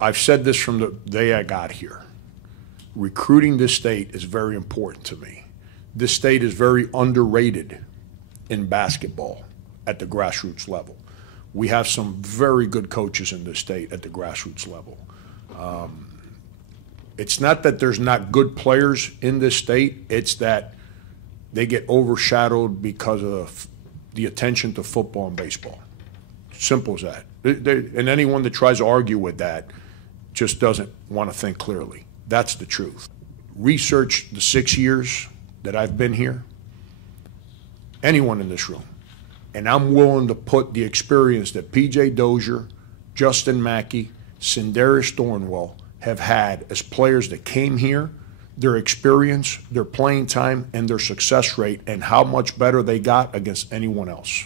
I've said this from the day I got here. Recruiting this state is very important to me. This state is very underrated in basketball at the grassroots level. We have some very good coaches in this state at the grassroots level. It's not that there's not good players in this state, it's that they get overshadowed because of the attention to football and baseball. Simple as that. And anyone that tries to argue with that just doesn't want to think clearly. That's the truth. Research the 6 years that I've been here, anyone in this room, and I'm willing to put the experience that P.J. Dozier, Justin Mackey, Sindarius Thornwell have had as players that came here, their experience, their playing time, and their success rate, and how much better they got against anyone else.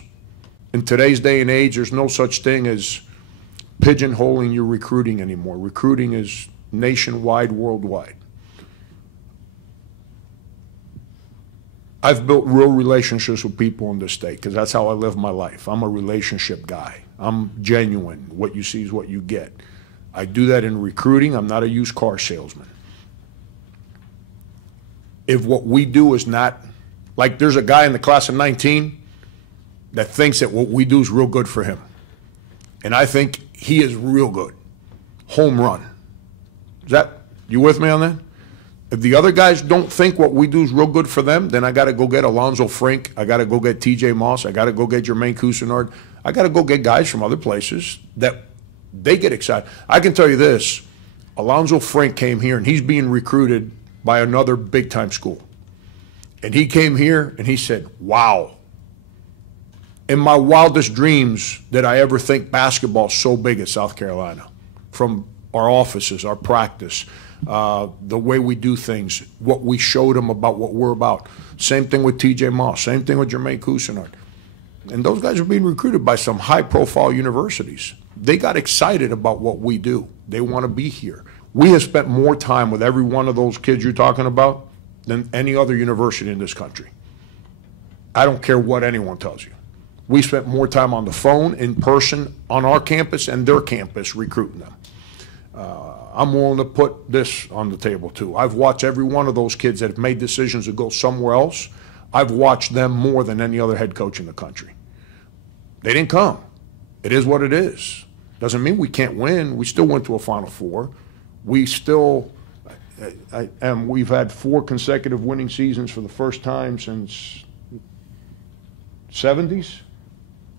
In today's day and age, there's no such thing as pigeonholing your recruiting anymore. Recruiting is nationwide, worldwide. I've built real relationships with people in this state because that's how I live my life. I'm a relationship guy. I'm genuine. What you see is what you get. I do that in recruiting. I'm not a used car salesman. If what we do is not, like there's a guy in the class of 19 that thinks that what we do is real good for him. And I think he is real good. Home run. Is that, you with me on that? If the other guys don't think what we do is real good for them, then I got to go get Alonzo Frink. I got to go get T.J. Moss. I got to go get Jermaine Cousinard. I got to go get guys from other places that they get excited. I can tell you this, Alonzo Frink came here and he's being recruited by another big-time school. And he came here and he said, wow. In my wildest dreams did I ever think basketball so big at South Carolina. From our offices, our practice, the way we do things, what we showed them about what we're about. Same thing with T.J. Moss, same thing with Jermaine Cousinard. And those guys are being recruited by some high-profile universities. They got excited about what we do. They want to be here. We have spent more time with every one of those kids you're talking about than any other university in this country. I don't care what anyone tells you. We spent more time on the phone, in person, on our campus and their campus recruiting them. I'm willing to put this on the table too. I've watched every one of those kids that have made decisions to go somewhere else. I've watched them more than any other head coach in the country. They didn't come. It is what it is. Doesn't mean we can't win. We still went to a Final Four. We still, we've had 4 consecutive winning seasons for the first time since 70s.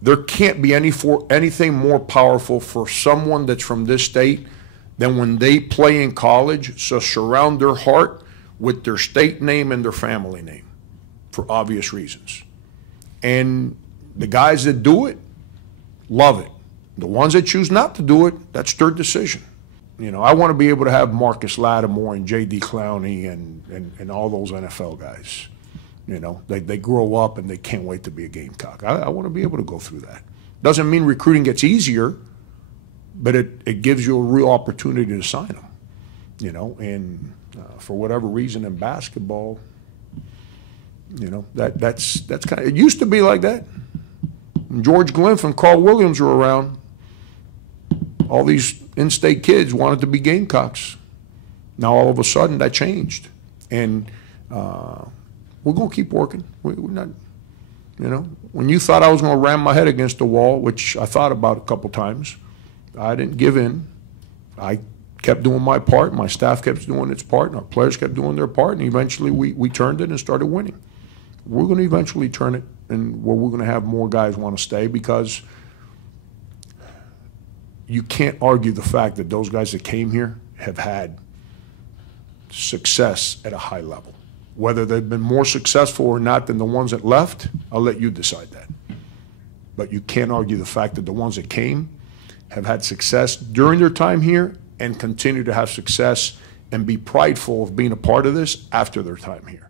There can't be anything more powerful for someone that's from this state than when they play in college, so surround their heart with their state name and their family name for obvious reasons. And the guys that do it, love it. The ones that choose not to do it, that's their decision. You know, I want to be able to have Marcus Lattimore and J.D. Clowney and all those NFL guys. You know, they grow up and they can't wait to be a Gamecock. I want to be able to go through that. Doesn't mean recruiting gets easier, but it gives you a real opportunity to sign them. You know, and for whatever reason in basketball, you know, that's kind of, it used to be like that. When George Glimpf and Carl Williams were around, all these in-state kids wanted to be Gamecocks. Now all of a sudden that changed. And we're going to keep working. We're not, you know, when you thought I was going to ram my head against the wall, which I thought about a couple times, I didn't give in. I kept doing my part. My staff kept doing its part, and our players kept doing their part, and eventually we turned it and started winning. We're going to eventually turn it, and where we're going to have more guys want to stay, because you can't argue the fact that those guys that came here have had success at a high level. Whether they've been more successful or not than the ones that left, I'll let you decide that. But you can't argue the fact that the ones that came have had success during their time here and continue to have success and be prideful of being a part of this after their time here.